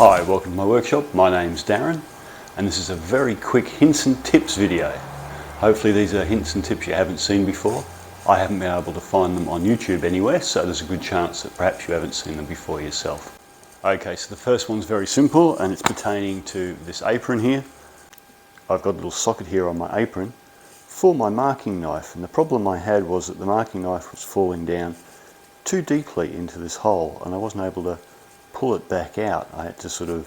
Hi, welcome to my workshop. My name's Darren and this is a very quick hints and tips video. Hopefully these are hints and tips you haven't seen before. I haven't been able to find them on YouTube anywhere, so there's a good chance that perhaps you haven't seen them before yourself. Okay, so the first one's very simple and it's pertaining to this apron here. I've got a little socket here on my apron for my marking knife, and the problem I had was that the marking knife was falling down too deeply into this hole and I wasn't able to pull it back out. I had to sort of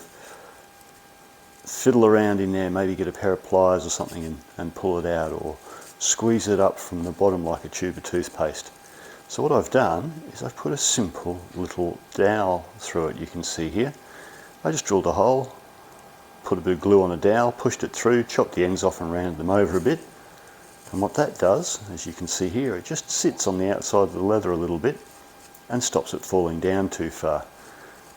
fiddle around in there, maybe get a pair of pliers or something and pull it out, or squeeze it up from the bottom like a tube of toothpaste. So what I've done is I've put a simple little dowel through it. You can see here I just drilled a hole, put a bit of glue on a dowel, pushed it through, chopped the ends off and rounded them over a bit, and what that does, as you can see here, it just sits on the outside of the leather a little bit and stops it falling down too far.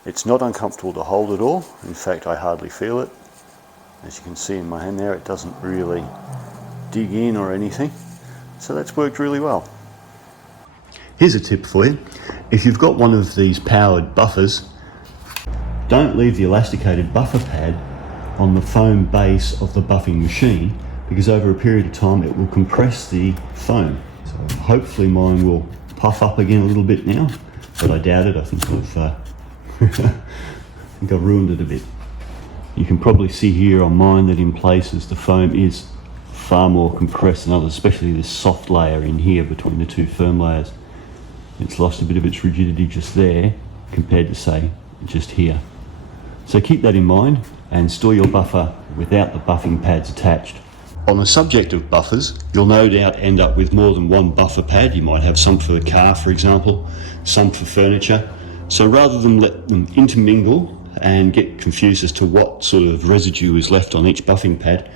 It's not uncomfortable to hold at all. In fact, I hardly feel it. As you can see in my hand there, it doesn't really dig in or anything. So that's worked really well. Here's a tip for you. If you've got one of these powered buffers, don't leave the elasticated buffer pad on the foam base of the buffing machine, because over a period of time it will compress the foam. So hopefully mine will puff up again a little bit now, but I doubt it. I think I've ruined it a bit. You can probably see here on mine that in places the foam is far more compressed than others, especially this soft layer in here between the two firm layers. It's lost a bit of its rigidity just there compared to, say, just here. So keep that in mind and store your buffer without the buffing pads attached. On the subject of buffers, you'll no doubt end up with more than one buffer pad. You might have some for the car, for example, some for furniture. So rather than let them intermingle and get confused as to what sort of residue is left on each buffing pad,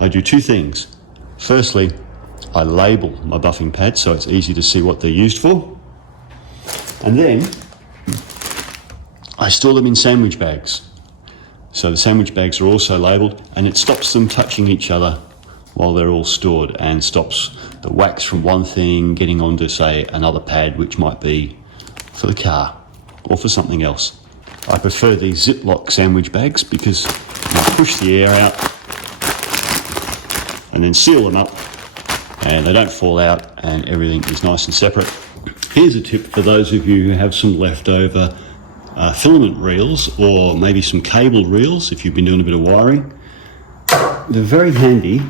I do two things. Firstly, I label my buffing pads so it's easy to see what they're used for. And then I store them in sandwich bags. So the sandwich bags are also labelled, and it stops them touching each other while they're all stored and stops the wax from one thing getting onto, say, another pad which might be for the car or for something else. I prefer these Ziploc sandwich bags because you push the air out and then seal them up and they don't fall out and everything is nice and separate. Here's a tip for those of you who have some leftover filament reels or maybe some cable reels if you've been doing a bit of wiring. They're very handy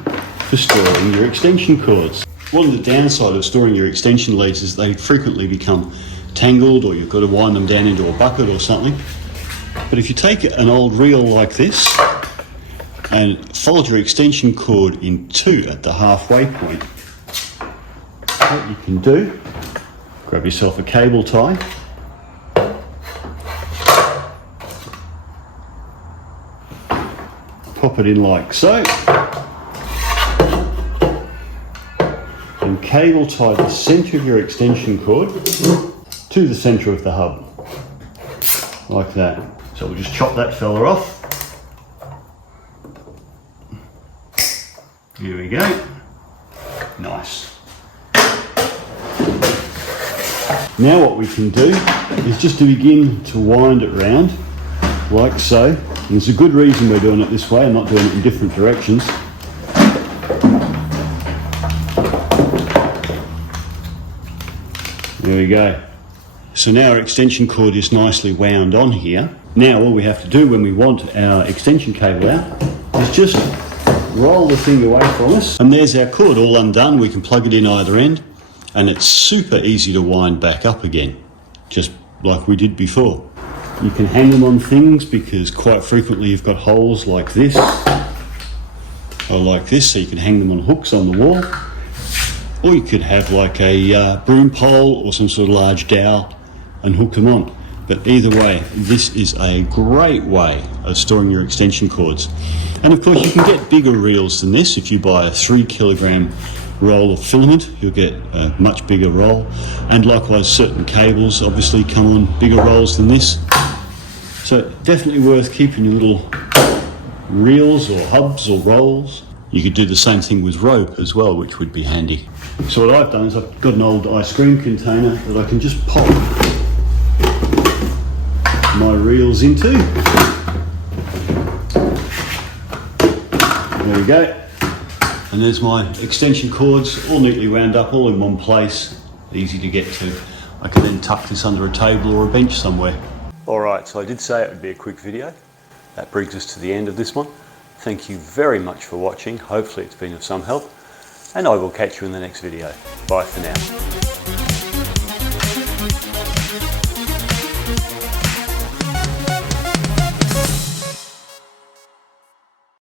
for storing your extension cords. One of the downside of storing your extension leads is they frequently become tangled, or you've got to wind them down into a bucket or something. But if you take an old reel like this and fold your extension cord in two at the halfway point, what you can do, grab yourself a cable tie, pop it in like so, and cable tie the centre of your extension cord to the centre of the hub, like that. So we'll just chop that fella off. Here we go. Nice. Now what we can do is just to begin to wind it round, like so. And there's a good reason we're doing it this way and not doing it in different directions. There we go. So now our extension cord is nicely wound on here. Now all we have to do when we want our extension cable out is just roll the thing away from us, and there's our cord all undone. We can plug it in either end and it's super easy to wind back up again, just like we did before. You can hang them on things because quite frequently you've got holes like this or like this, so you can hang them on hooks on the wall, or you could have like a broom pole or some sort of large dowel and hook them on. But either way, this is a great way of storing your extension cords. And of course you can get bigger reels than this. If you buy a 3 kilogram roll of filament, you'll get a much bigger roll. And likewise, certain cables obviously come on bigger rolls than this. So definitely worth keeping your little reels or hubs or rolls. You could do the same thing with rope as well, which would be handy. So what I've done is I've got an old ice cream container that I can just pop my reels into, go. And there's my extension cords, all neatly wound up, all in one place, easy to get to. I can then tuck this under a table or a bench somewhere. Alright, so I did say it would be a quick video. That brings us to the end of this one. Thank you very much for watching. Hopefully it's been of some help. And I will catch you in the next video. Bye for now.